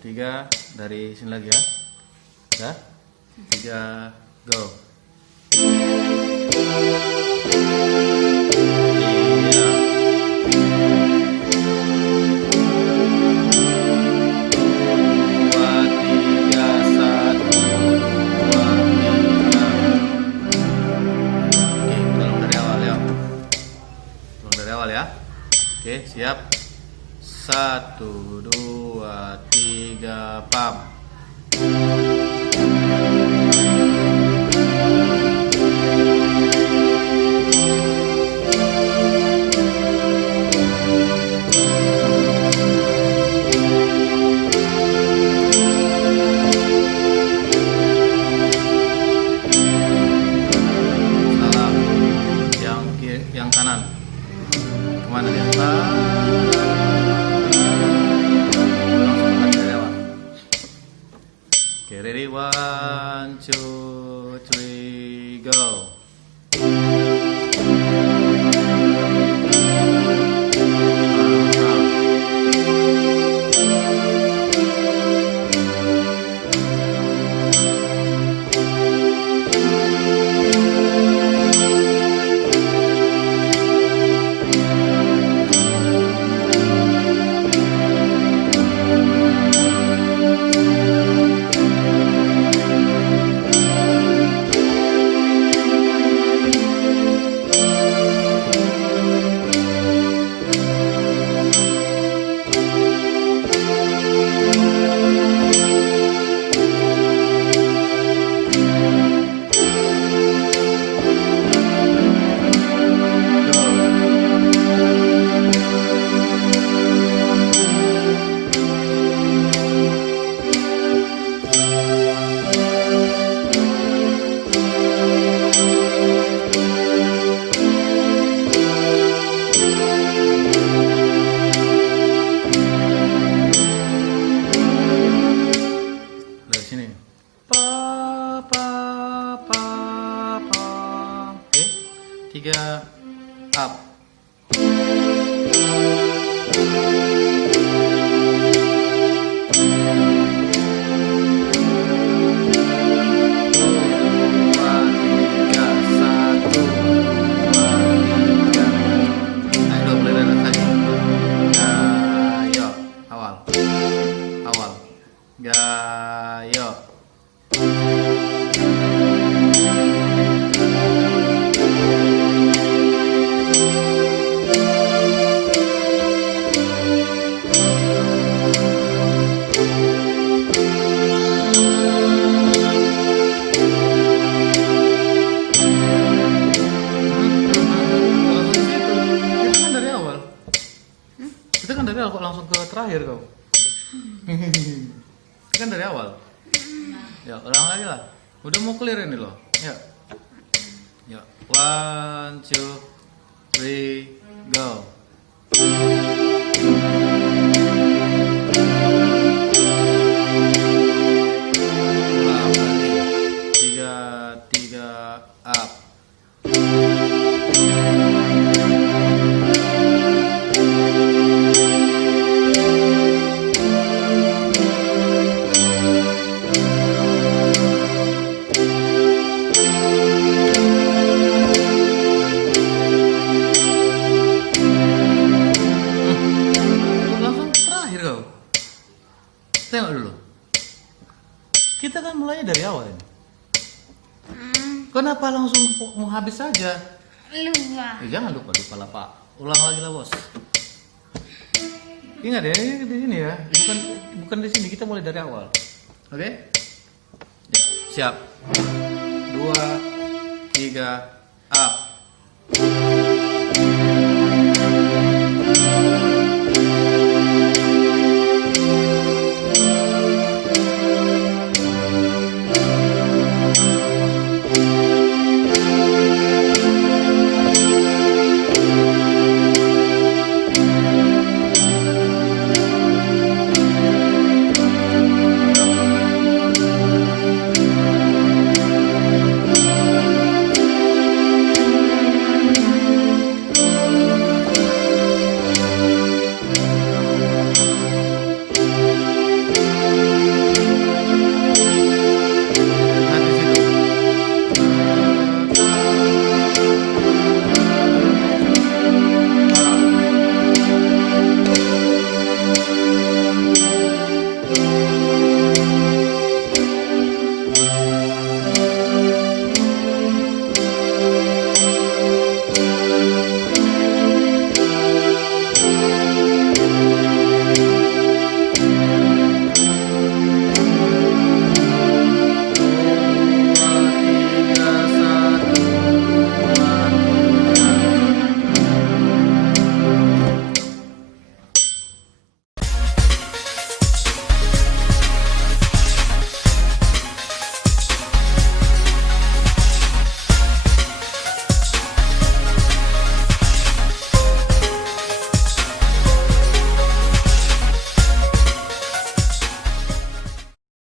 3 dari sini lagi ya. Ya. 3 go. Oke, siap. 1, 2, 3, pam. Salah. Yang kanan. Kemana dia? Oke, ready? 1, 2, 3, go. Oke, 3 up. Gayo. Itu kan dari awal kok langsung ke terakhir kau. Kan dari awal. Ya, ulang lagi lah. Udah mau clear ini loh. Ya. Ya. 1, 2, 3, go. Ulang lagi. 3 up. Tengok dulu. Kita kan mulainya dari awal ini. Kenapa langsung mau habis saja? Lupa. Jangan lupa lah Pak. Ulang lagi lah bos. Ingat ya, ini di sini ya. Bukan di sini. Kita mulai dari awal. Oke? Ya, siap. 2, 3, up.